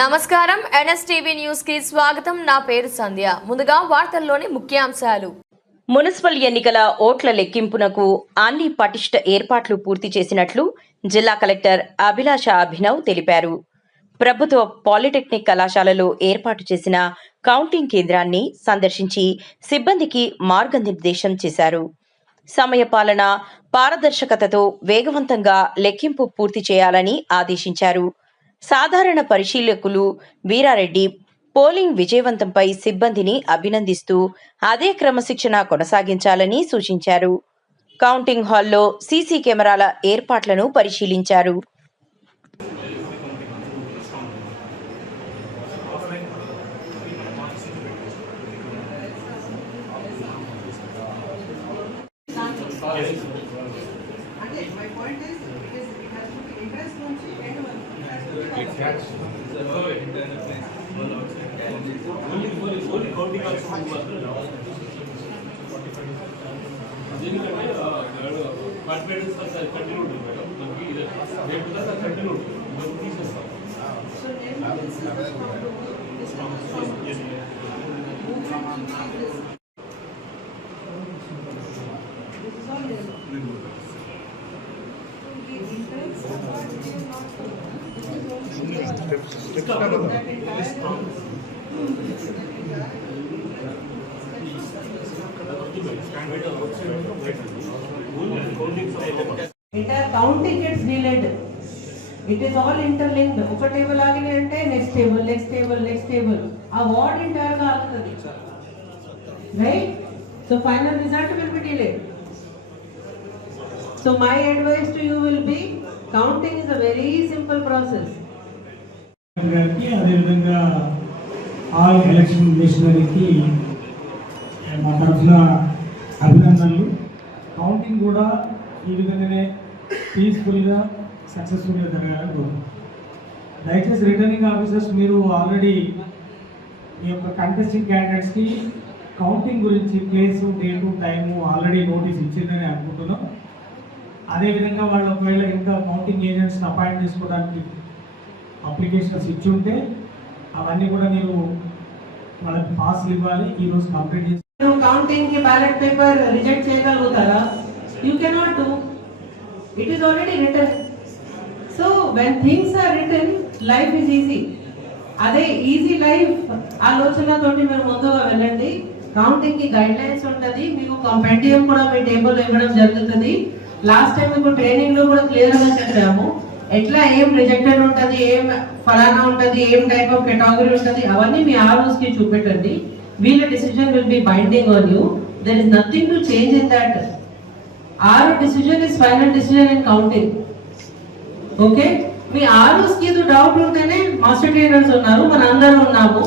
నమస్కారం. ఎన్ఎస్టీవీ న్యూస్కి స్వాగతం. నా పేరు సంధ్య. ముందుగా వార్తల్లోని ముఖ్యాంశాలు. మున్సిపల్ ఎన్నికల ఓట్ల లెక్కింపునకు అన్ని పటిష్ట ఏర్పాట్లు పూర్తి చేసినట్లు జిల్లా కలెక్టర్ అభిలాష అభినవ్ తెలిపారు. ప్రభుత్వ పాలిటెక్నిక్ కళాశాలలో ఏర్పాటు చేసిన కౌంటింగ్ కేంద్రాన్ని సందర్శించి సిబ్బందికి మార్గనిర్దేశం చేశారు. సమయపాలన పారదర్శకతతో వేగవంతంగా లెక్కింపు పూర్తి చేయాలని ఆదేశించారు. సాధారణ పరిశీలకులు వీరారెడ్డి పోలింగ్ విజయవంతంపై సిబ్బందిని అభినందిస్తూ అదే క్రమశిక్షణ కొనసాగించాలని సూచించారు. కౌంటింగ్ హాల్లో సీసీ కెమెరాల ఏర్పాట్లను పరిశీలించారు. అంటే మై పాయింట్ ఇస్ ఎందుకంటే కార్పొరేట్ సార్ కంటిన్యూ ఉంటుంది మేడం మనకి రేపు సార్ కంటిన్యూ ఉంటుంది మనం తీసేస్తాం Thank you. Movement like this. This is all there. So the entrance of our it is not so. This is also that entire entire counting gets delayed. It is all interlinked. ఒక table ఆగిన అంటే next table next table next table ఆ ward ఎంటైర్గా ఆగుతుంది right so final result will be delayed so my advice to you will be counting is a very simple process గారికి అదేవిధంగా all election మిషనరీకి మా తరఫున అభినందనలు. కౌంటింగ్ కూడా ఈ విధంగానే పీస్ఫుల్గా సక్సెస్ఫుల్గా జరగాలని కోరుకుంటున్నాను దయచేసి రిటర్నింగ్ ఆఫీసర్స్ మీరు ఆల్రెడీ ఈ యొక్క కంటెస్టింగ్ క్యాండిడేట్స్కి కౌంటింగ్ గురించి place date time already notice ఇచ్చిందని అనుకుంటున్నాం. అదేవిధంగా వాళ్ళు ఒకవేళ ఇంకా కౌంటింగ్ ఏజెంట్స్ని అపాయింట్ చేసుకోవడానికి అప్లికేషన్స్ ఇచ్చి ఉంటే అవన్నీ కూడా నేను వాళ్ళకి పాస్ ఇవ్వాలి ఈరోజు కంప్లీట్ చేసి కౌంటింగ్కి బ్యాలెట్ పేపర్ రిజెక్ట్ చేయగలుగుతారా? You cannot do it is already return so when things are return life is easy అదే ఈజీ లైఫ్ ఆలోచనతోటి మీరు ముందుగా వెళ్ళండి. కౌంటింగ్కి గైడ్ లైన్స్ ఉంటుంది. మీకు కంపెండియం కూడా మీ టేబుల్ ఇవ్వడం జరుగుతుంది. లాస్ట్ టైం మీకు ట్రైనింగ్లో కూడా క్లియర్గా చెప్పాము. ఎట్లా ఏం రిజెక్టెడ్ ఉంటుంది ఏం ఫలానా ఉంటుంది ఏం టైప్ ఆఫ్ కేటగిరీ ఉంటుంది అవన్నీ మీ ఆర్ఓస్కి చూపెట్టండి. వీళ్ళ decision will be binding on you there is nothing to change in that our decision is final decision in counting okay మీ ఆర్ఓస్కి ఏదో డౌట్ ఉంటేనే మాస్టర్ ట్రైనర్స్ ఉన్నారు మన అందరం ఉన్నాము.